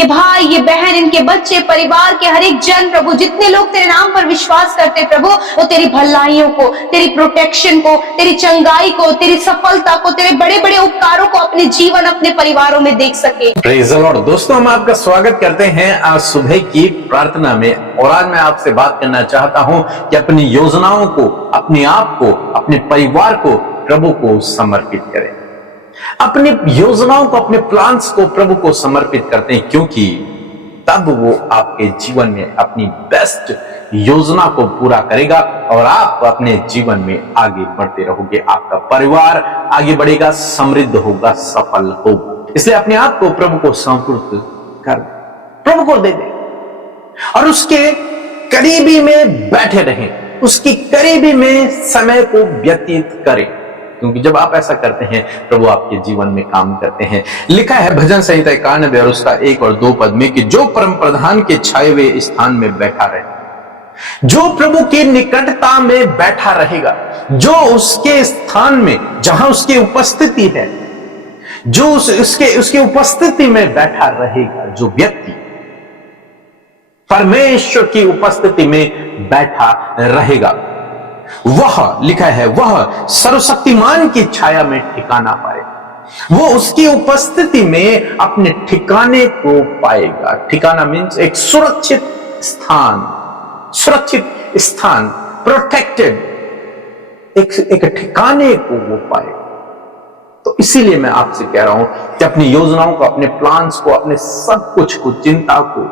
ये भाई, ये बहन, इनके बच्चे, परिवार के हर एक जन प्रभु, जितने लोग तेरे नाम पर विश्वास करते प्रभु, वो तेरी भलाइयों को, तेरी प्रोटेक्शन को, तेरी चंगाई को, तेरी सफलता को, तेरे बड़े बड़े उपकारों को अपने जीवन, अपने परिवारों में देख सके। Praise the Lord. दोस्तों, हम आपका स्वागत करते हैं आज सुबह की प्रार्थना में। और आज मैं आपसे बात करना चाहता हूं कि अपनी योजनाओं को, अपने आप को, अपने परिवार को प्रभु को समर्पित करें। अपनी योजनाओं को, अपने प्लान्स को प्रभु को समर्पित करते हैं, क्योंकि तब वो आपके जीवन में अपनी बेस्ट योजना को पूरा करेगा और आप अपने जीवन में आगे बढ़ते रहोगे। आपका परिवार आगे बढ़ेगा, समृद्ध होगा, सफल होगा। इसलिए अपने आप को प्रभु को समर्पित कर, प्रभु को दे दें और उसके करीबी में बैठे रहें, उसकी करीबी में समय को व्यतीत करें, क्योंकि जब आप ऐसा करते हैं प्रभु आपके जीवन में काम करते हैं। लिखा है भजन संहिता 91 और उसका 1 और 2 पद में कि जो परम प्रधान के छाए हुए स्थान में बैठा रहे, जो प्रभु की निकटता में बैठा रहेगा, जो उसके स्थान में, जहां उसकी उपस्थिति है, जो उसके उपस्थिति में बैठा रहेगा, जो व्यक्ति परमेश्वर की उपस्थिति में बैठा रहेगा, वह, लिखा है, वह सर्वशक्तिमान की छाया में ठिकाना पाए। वो उसकी उपस्थिति में अपने ठिकाने को पाएगा। ठिकाना मीन्स एक सुरक्षित स्थान, प्रोटेक्टेड, एक ठिकाने को वो पाएगा। तो इसीलिए मैं आपसे कह रहा हूं कि अपनी योजनाओं को, अपने प्लान्स को, अपने सब कुछ को, चिंता को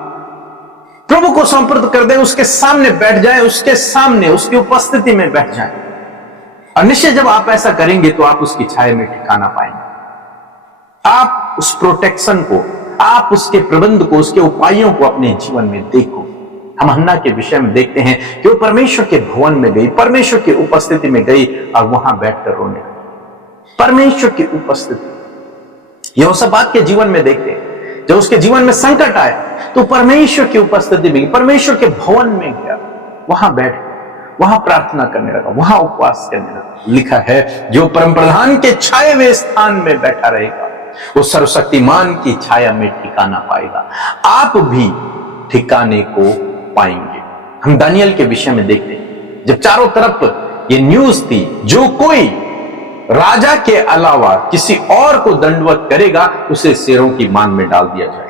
प्रभु को समर्पित कर दें, उसके सामने बैठ जाएं, उसके सामने, उसकी उपस्थिति में बैठ जाएं। और निश्चय जब आप ऐसा करेंगे तो आप उसकी छाया में ठिकाना पाएंगे। आप उस प्रोटेक्शन को, आप उसके प्रबंध को, उसके उपायों को अपने जीवन में देखो। हम हन्ना के विषय में देखते हैं कि वो परमेश्वर के भवन में गई, परमेश्वर की उपस्थिति में गई और वहां बैठकर रोने लगी। परमेश्वर की उपस्थिति, यहोशापात के जीवन में देखते हैं, जब उसके जीवन में संकट आया तो परमेश्वर की उपस्थिति में, परमेश्वर के भवन में गया, वहां बैठ गया, वहां प्रार्थना करने लगा, वहां उपवास करने लगा। लिखा है जो परम प्रधान के छाए हुए स्थान में बैठा रहेगा, वो सर्वशक्तिमान की छाया में ठिकाना पाएगा। आप भी ठिकाने को पाएंगे। हम दानियल के विषय में देखते हैं, जब चारों तरफ ये न्यूज थी, जो कोई राजा के अलावा किसी और को दंडवत करेगा उसे शेरों की मांग में डाल दिया जाएगा।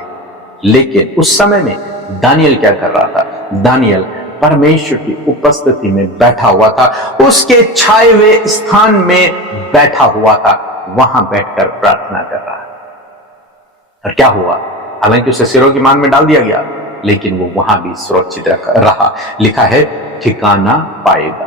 लेकिन उस समय में दानियल क्या कर रहा था? दानियल परमेश्वर की उपस्थिति में बैठा हुआ था, उसके छाए हुए स्थान में बैठा हुआ था, वहां बैठकर प्रार्थना कर रहा था। और क्या हुआ? हालांकि उसे शेरों की मांग में डाल दिया गया, लेकिन वो वहां भी सुरक्षित रहा। लिखा है ठिकाना पाएगा।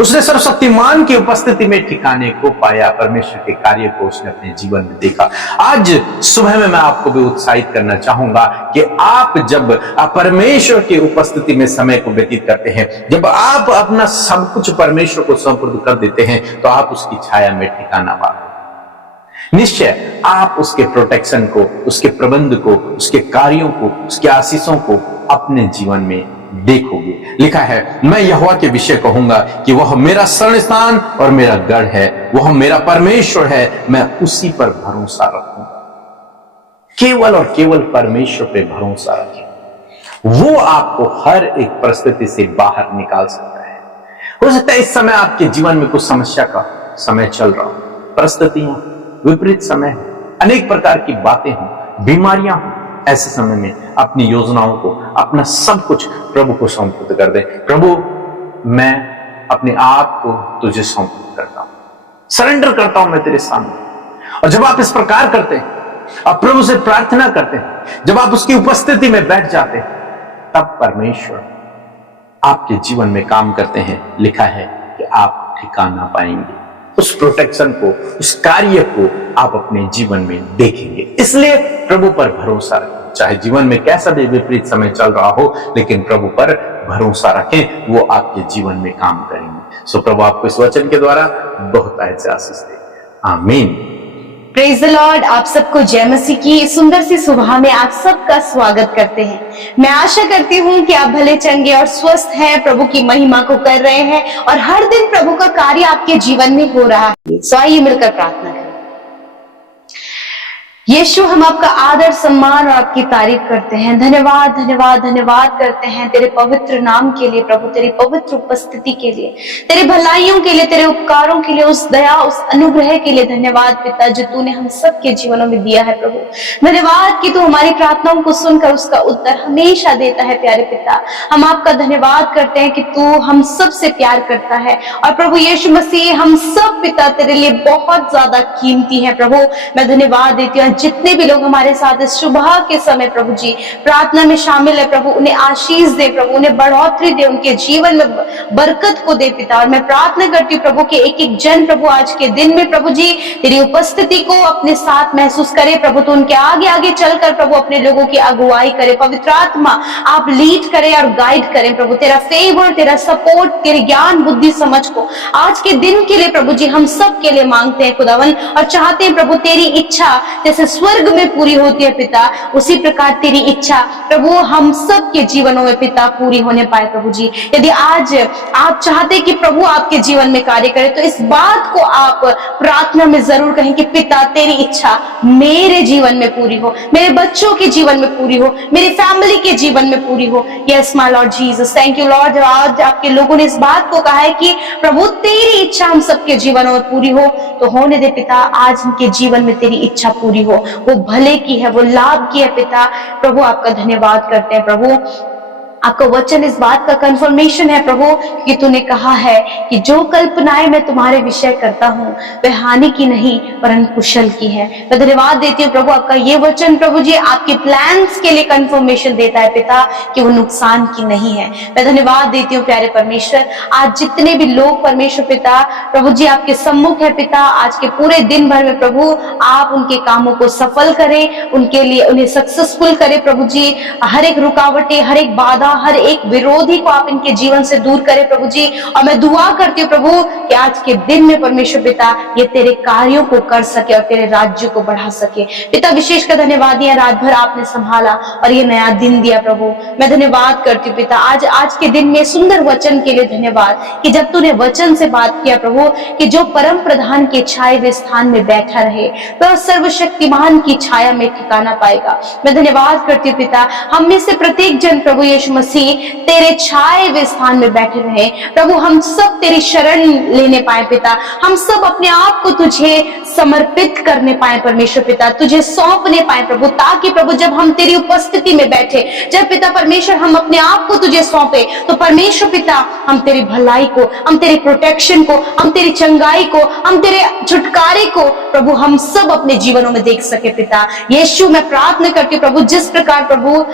उसने सर्वशक्तिमान की उपस्थिति में ठिकाने को पाया, परमेश्वर के कार्य को उसने अपने जीवन में देखा। आज सुबह में मैं आपको भी उत्साहित करना चाहूंगा कि आप जब परमेश्वर की उपस्थिति में समय को व्यतीत करते हैं, जब आप अपना सब कुछ परमेश्वर को समर्पित कर देते हैं, तो आप उसकी छाया में ठिकाना पाते हैं। निश्चय आप उसके प्रोटेक्शन को, उसके प्रबंध को, उसके कार्यों को, उसके आशीषों को अपने जीवन में देखोगे। लिखा है मैं यहोवा के विषय कहूंगा कि वह मेरा शरण स्थान और मेरा गढ़ है, वह मेरा परमेश्वर है, मैं उसी पर भरोसा रखूंगा। केवल और केवल परमेश्वर पे भरोसा रखें, वो आपको हर एक परिस्थिति से बाहर निकाल सकता है। हो सकता है इस समय आपके जीवन में कुछ समस्या का समय चल रहा हो, परिस्थितियां, विपरीत समय, अनेक प्रकार की बातें हों, बीमारियां हों। ऐसे समय में अपनी योजनाओं को, अपना सब कुछ प्रभु को समर्पित कर दें। प्रभु, मैं अपने आप को तुझे समर्पित करता हूं, सरेंडर करता हूं मैं तेरे सामने। और जब आप इस प्रकार करते हैं, आप प्रभु से प्रार्थना करते हैं, जब आप उसकी उपस्थिति में बैठ जाते हैं, तब परमेश्वर आपके जीवन में काम करते हैं। लिखा है कि आप ठिकाना पाएंगे। उस प्रोटेक्शन को, उस कार्य को आप अपने जीवन में देखेंगे। इसलिए प्रभु पर भरोसा रखें, चाहे जीवन में कैसा भी विपरीत समय चल रहा हो, लेकिन प्रभु पर भरोसा रखें, वो आपके जीवन में काम करेंगे। सो प्रभु आपको इस वचन के द्वारा बहुत ऐसे आशीष दे। आमीन। Praise the Lord. आप सबको जय मसीह की सुंदर सी सुबह में आप सबका स्वागत करते हैं। मैं आशा करती हूँ कि आप भले चंगे और स्वस्थ हैं, प्रभु की महिमा को कर रहे हैं और हर दिन प्रभु का कार्य आपके जीवन में हो रहा है। सो आइए मिलकर प्रार्थना करें। यीशु, हम आपका आदर सम्मान और आपकी तारीफ करते हैं। धन्यवाद धन्यवाद धन्यवाद करते हैं तेरे पवित्र नाम के लिए प्रभु, तेरी पवित्र उपस्थिति के लिए, तेरे भलाइयों के लिए, तेरे उपकारों के लिए, उस दया उस अनुग्रह के लिए धन्यवाद पिता जो तूने हम सबके जीवनों में दिया है प्रभु। धन्यवाद कि तू हमारी प्रार्थनाओं को सुनकर उसका उत्तर हमेशा देता है प्यारे पिता। हम आपका धन्यवाद करते हैं कि तू हम सब से प्यार करता है और प्रभु यीशु मसीह हम सब पिता तेरे लिए बहुत ज्यादा कीमती है प्रभु। मैं धन्यवाद देती हूँ जितने भी लोग हमारे साथ इस सुबह के समय प्रभु जी प्रार्थना में शामिल है प्रभु, उन्हें आशीष दे प्रभु, उन्हें बढ़ोतरी दे, उनके जीवन में बरकत को दे पिता। और मैं प्रार्थना करती हूँ प्रभु कि एक एक जन प्रभु आज के दिन में प्रभु जी तेरी उपस्थिति को अपने साथ महसूस करे प्रभु, तो उनके आगे आगे चलकर प्रभु अपने लोगों की अगुवाई करे। पवित्र आत्मा आप लीड करें और गाइड करें प्रभु, तेरा फेवर, तेरा सपोर्ट, तेरे ज्ञान बुद्धि समझ को आज के दिन के लिए प्रभु जी हम सब के लिए मांगते हैं खुदावन, और चाहते हैं प्रभु तेरी इच्छा जैसे स्वर्ग में पूरी होती है पिता, उसी प्रकार तेरी इच्छा प्रभु हम सब के जीवनों में पिता पूरी होने पाए प्रभु जी। यदि आज आप चाहते कि प्रभु आपके जीवन में कार्य करे तो इस बात को आप प्रार्थना में जरूर कहें कि पिता तेरी इच्छा मेरे जीवन में पूरी हो, मेरे बच्चों के जीवन में पूरी हो, मेरी फैमिली के जीवन में पूरी हो। Yes my Lord Jesus, thank you Lord. आज आपके लोगों ने इस बात को कहा है कि प्रभु तेरी इच्छा हम सबके जीवनों में पूरी हो, तो होने दे पिता आज उनके जीवन में तेरी इच्छा पूरी हो, वो भले की है, वो लाभ की है पिता। प्रभु आपका धन्यवाद करते हैं प्रभु। आपका वचन इस बात का कंफर्मेशन है प्रभु कि तूने कहा है कि जो कल्पनाएं मैं तुम्हारे विषय करता हूँ वह हानि की नहीं परंतु कुशल की है। मैं धन्यवाद देती हूँ प्रभु, आपका ये वचन प्रभु जी आपके प्लान्स के लिए कंफर्मेशन देता है पिता कि वो नुकसान की नहीं है। मैं धन्यवाद देती हूँ प्यारे परमेश्वर, आज जितने भी लोग परमेश्वर पिता प्रभु जी आपके सम्मुख है पिता, आज के पूरे दिन भर में प्रभु आप उनके कामों को सफल करें, उनके लिए उन्हें सक्सेसफुल करें प्रभु जी। हर एक रुकावटें, हर एक बाधा, हर एक विरोधी को आप इनके जीवन से दूर करें प्रभु जी। और मैं दुआ करती हूँ प्रभु कि आज के दिन में परमेश्वर पिता ये तेरे कार्यों को कर सके और तेरे राज्य को बढ़ा सके पिता। विशेष कर धन्यवाद दिया, रात भर आपने संभाला और ये नया दिन दिया प्रभु। मैं धन्यवाद करती हूँ पिता आज के दिन में सुंदर वचन के लिए धन्यवाद कि जब तूने वचन से बात किया प्रभु कि जो परम प्रधान के छाए हुए स्थान में बैठा रहे वह सर्वशक्तिमान की छाया में ठिकाना पाएगा। मैं धन्यवाद करती हूँ पिता, हम में से प्रत्येक जन प्रभु यीशु मसीह तेरे छाए हुए स्थान में बैठे रहे प्रभु, हम सब तेरी शरण लेने पाए पिता, हम सब अपने आप को तुझे समर्पित करने पाए परमेश्वर पिता, तुझे सौंपने पाए प्रभु, ताकि प्रभु जब हम तेरी उपस्थिति में बैठे, जब पिता परमेश्वर हम अपने आप को तुझे सौंपे तो परमेश्वर पिता हम तेरी भलाई को, हम तेरी प्रोटेक्शन को, हम तेरी चंगाई को, हम तेरे छुटकारे को प्रभु हम सब अपने जीवनों में देख सके पिता। यीशु मैं प्रार्थना करती प्रभु जिस प्रकार प्रभु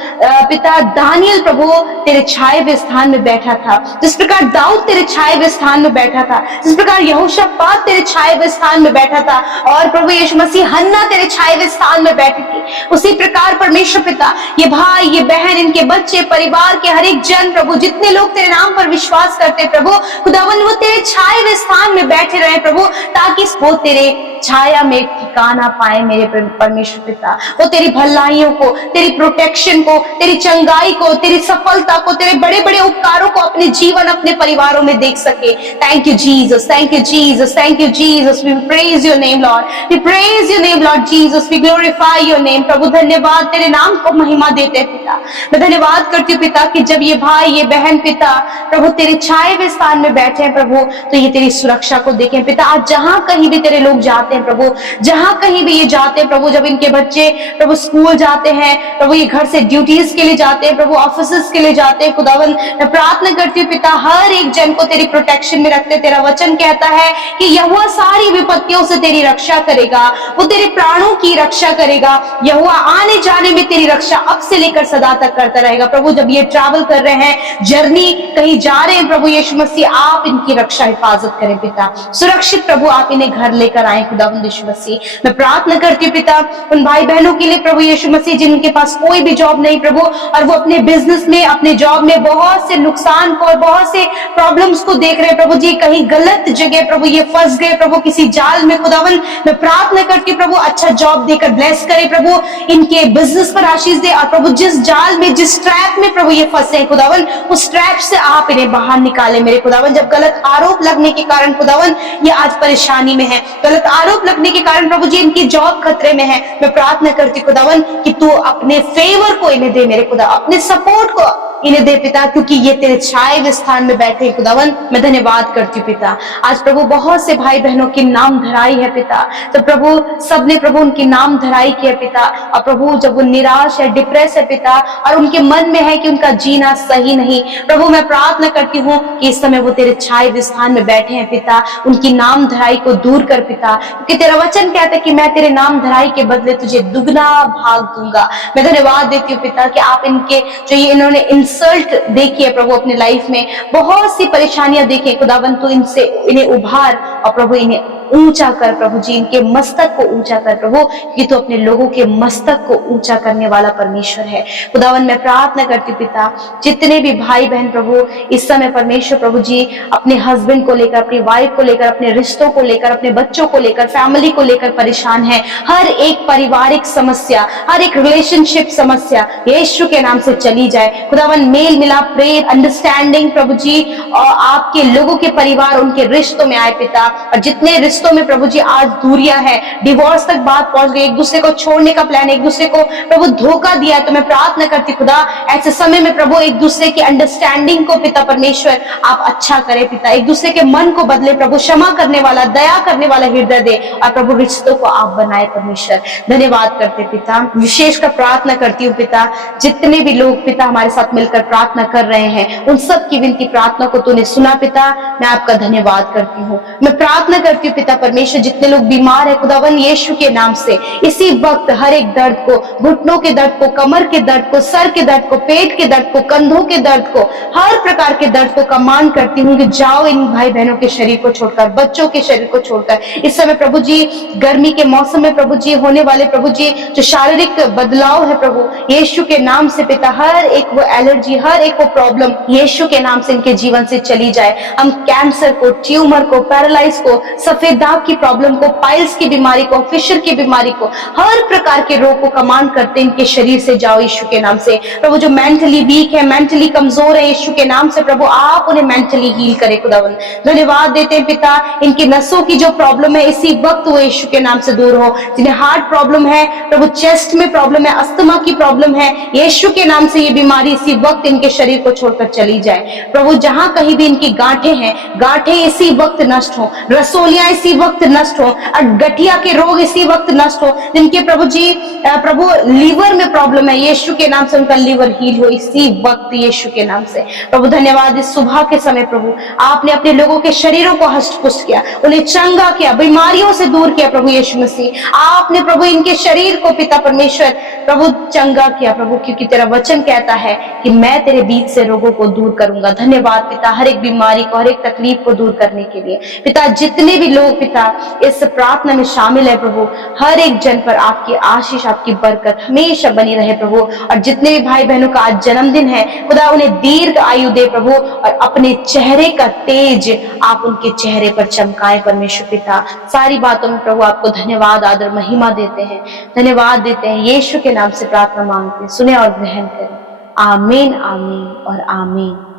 पिता दानियल प्रभु तेरे छाए हुए स्थान में बैठा था, जिस प्रकार दाऊद तेरे छाए हुए स्थान में बैठा था, जिस प्रकार यहोशापात तेरे छाए हुए स्थान में बैठा था और प्रभु यीशु मसीह हन्ना तेरे छाए हुए स्थान में बैठी थी, उसी प्रकार परमेश्वर पिता ये भाई, ये बहन, इनके बच्चे, परिवार के हर एक जन प्रभु जितने लोग तेरे नाम पर विश्वास करते प्रभु खुदावन वो तेरे छाए हुए स्थान में बैठे रहे प्रभु, ताकि वो तेरे छाया में ठिकाना पाए मेरे परमेश्वर पिता। वो तेरी भलाइयों को, तेरी प्रोटेक्शन को, तेरी चंगाई को, तेरी सफलता को, तेरे बड़े बड़े उपकारों को अपने जीवन, अपने परिवारों में देख सके। Thank you Jesus, thank you Jesus, thank you Jesus. We praise your name Lord, we praise your name Lord Jesus, we glorify your name प्रभु। धन्यवाद, तेरे नाम को महिमा देते हैं पिता। मैं धन्यवाद करती हूँ पिता कि जब ये भाई, ये बहन पिता प्रभु तेरे छाए हुए स्थान में बैठे हैं प्रभु, तो ये तेरी सुरक्षा को देखें पिता। आज जहां कहीं भी तेरे लोग जाते हैं प्रभु, जहां कहीं भी ये जाते हैं प्रभु, जब इनके बच्चे प्रभु स्कूल जाते हैं प्रभु, ये घर से ड्यूटीज के लिए जाते हैं प्रभु, ऑफिस के लिए जाते हैं खुदावन, मैं प्रार्थना करती हूँ पिता हर एक जन को तेरी प्रोटेक्शन में रखते। तेरा वचन कहता है कि यहोवा सारी विपत्तियों से तेरी रक्षा करेगा, वो तेरे प्राणों की रक्षा करेगा। यहोवा आने जाने में तेरी रक्षा अब से लेकर सदा तक करता रहेगा प्रभु। जब ये ट्रैवल कर रहे हैं, जर्नी कहीं जा रहे हैं प्रभु यीशु मसीह, आप इनकी रक्षा हिफाजत करें पिता। सुरक्षित प्रभु आप इन्हें घर लेकर आए खुदावंद यीशु मसीह। मैं प्रार्थना करती हूँ पिता उन भाई बहनों के लिए प्रभु यीशु मसीह जिनके पास कोई भी जॉब नहीं प्रभु, और वो अपने बिजनेस में, अपने जॉब में बहुत से नुकसान को और बहुत से प्रॉब्लम्स को देख रहे हैं प्रभु जी, कहीं गलत जगह प्रभु ये फंस गए प्रभु, किसी जाल में खुदावन। मैं प्रार्थना करती हूँ प्रभु अच्छा जॉब देकर ब्लेस करे प्रभु, इनके बिजनेस पर आशीष दे, और प्रभु जिस जाल में, जिस ट्रैप में प्रभु ये फंसे हैं खुदावन, उस ट्रैप से आप इन्हें बाहर निकाले मेरे खुदावन। जब गलत आरोप लगने के कारण खुदावन ये आज परेशानी में है, गलत आरोप लगने के कारण प्रभु जी इनकी जॉब खतरे में है, मैं प्रार्थना करती खुदावन कि तू अपने फेवर को इन्हें दे मेरे खुदा, अपने सपोर्ट को इन्हें दे पिता, क्योंकि ये तेरे छाए हुए स्थान में बैठे खुदावन। मैं धन्यवाद करती हूँ पिता। आज प्रभु बहुत से भाई बहनों की नाम धराई है पिता, तो प्रभु सबने प्रभु उनकी नाम धराई की है पिता, और प्रभु जब वो निराश है, डिप्रेस है पिता, और उनके मन में है कि उनका जीना सही नहीं, प्रभु मैं प्रार्थना करती हूँ कि इस समय वो तेरे छाए हुए स्थान में बैठे हैं पिता, उनकी नाम धराई को दूर कर पिता, क्योंकि तेरा वचन कहता है कि मैं तेरे नाम धराई के बदले तुझे दुगना भाग दूंगा। मैं धन्यवाद देती हूँ पिता कि आप इनके जो ये इन्होंने इंसल्ट देखी है प्रभु अपनी लाइफ में, बहुत सी परेशानियां देखी है खुदावन, तू इनसे इन्हें उभार और प्रभु इन्हें ऊंचा कर प्रभु जी, इनके मस्तक को ऊंचा कर प्रभु, कि तू अपने लोगों के मस्तक को ऊंचा करने वाला परमेश्वर है खुदावन। मैं प्रार्थना करती हूँ पिता, जितने भी भाई बहन प्रभु इस समय परमेश्वर प्रभु जी अपने हस्बैंड को लेकर, अपनी वाइफ को लेकर, अपने रिश्तों को लेकर, अपने बच्चों को लेकर, फैमिली को लेकर परेशान है, हर एक पारिवारिक समस्या, हर एक रिलेशनशिप समस्या यीशु के नाम से चली जाए खुदावन। मेल मिलाप, प्रेम, अंडरस्टैंडिंग प्रभु जी और आपके लोगों के परिवार उनके रिश्तों में आए पिता, और जितने रिश्तों में प्रभु जी आज दूरियां है, डिवोर्स तक बात पहुंच गई, एक दूसरे को छोड़ने का प्लान, एक दूसरे को प्रभु धोखा दिया, तो मैं प्रार्थना करती खुदा ऐसे समय में प्रभु एक दूसरे की अंडरस्टैंडिंग को पिता परमेश्वर आप अच्छा करे पिता, एक दूसरे के मन को बदले प्रभु, क्षमा करने वाला, दया करने वाला हृदय दे, और प्रभु रिश्तों को आप बनाए परमेश्वर। धन्यवाद करते पिता, विशेष कर प्रार्थना करती हूँ पिता, जितने भी लोग पिता हमारे साथ मिलकर प्रार्थना कर रहे हैं, उन सब की विनती प्रार्थना को तूने सुना पिता, मैं आपका धन्यवाद करती हूँ। मैं प्रार्थना करती हूँ पिता परमेश्वर, जितने लोग बीमार है खुदावन यीशु के नाम से, इसी वक्त हर एक दर्द को, घुटनों के दर्द को, कमर के दर्द को, सर के दर्द को, पेट के दर्द को, कंधों के दर्द को, हर प्रकार के दर्द को कमांड करती हूँ कि जाओ इन भाई बहनों के शरीर को छोड़कर, बच्चों के शरीर को छोड़कर। इस समय प्रभु जी गर्मी के मौसम में प्रभु जी होने वाले प्रभु जी जो शारीरिक बदलाव है प्रभु यीशु के नाम से पिता, हर एक वो एलर्जी, हर एक वो प्रॉब्लम यीशु के नाम से इनके जीवन से चली जाए। हम कैंसर को, ट्यूमर को, पैरालाइज को, सफेद दाग की प्रॉब्लम को, पाइल्स की बीमारी को, फिशर की बीमारी को, हर प्रकार के रोग को कमांड करते इनके शरीर से जाओ यीशु के नाम से। प्रभु जो मेंटली वीक है, मेंटली कमजोर है, यीशु के नाम से प्रभु आप उन्हें मेंटली हील करे खुदावन। धन्यवाद देते हैं पिता, इनकी नसों की जो प्रॉब्लम है इसी वक्त वो यीशु के नाम से दूर हो। जिन्हें हार्ट प्रॉब्लम है प्रभु, चेस्ट में प्रॉब्लम है, अस्थमा की प्रॉब्लम है, यीशु के नाम से ये बीमारी इसी वक्त इनके शरीर को छोड़कर चली जाए। प्रभु जहां कहीं भी इनकी गांठें हैं, गांठें इसी वक्त नष्ट हो, रसोलियां इसी वक्त नष्ट हो, और गठिया के रोग इसी वक्त नष्ट हो। जिनके प्रभु जी प्रभु लीवर में प्रॉब्लम है, यीशु के नाम से उनका लीवर हील हो इसी वक्त यीशु के नाम से। प्रभु धन्यवाद, इस सुबह के समय प्रभु आपने अपने लोगों के शरीरों को हष्ट पुष्ट किया, उन्हें चंगा किया, बीमारियों से दूर किया प्रभु यीशु मसीह। आपने प्रभु इनके शरीर को पिता परमेश्वर प्रभु चंगा किया प्रभु, क्योंकि तेरा वचन कहता है कि मैं तेरे बीच से रोगों को दूर करूंगा। धन्यवाद पिता, हर एक बीमारी को, हर एक तकलीफ को दूर करने के लिए पिता। जितने भी लोग पिता इस प्रार्थना में शामिल है प्रभु, हर एक जन पर आपकी आशीष, आपकी बरकत हमेशा बनी रहे प्रभु। और जितने भी भाई बहनों का आज जन्मदिन है खुदा, उन्हें दीर्घ आयु दे प्रभु, और अपने चेहरे का तेज आप उनके चेहरे पर चमकाए परमेश्वर पिता। सारी बातों में प्रभु आपको धन्यवाद, आदर, महिमा देते हैं, धन्यवाद देते हैं। यीशु के नाम से प्रार्थना मांगते हैं, सुने और ग्रहण करें। आमीन, आमीन और आमीन।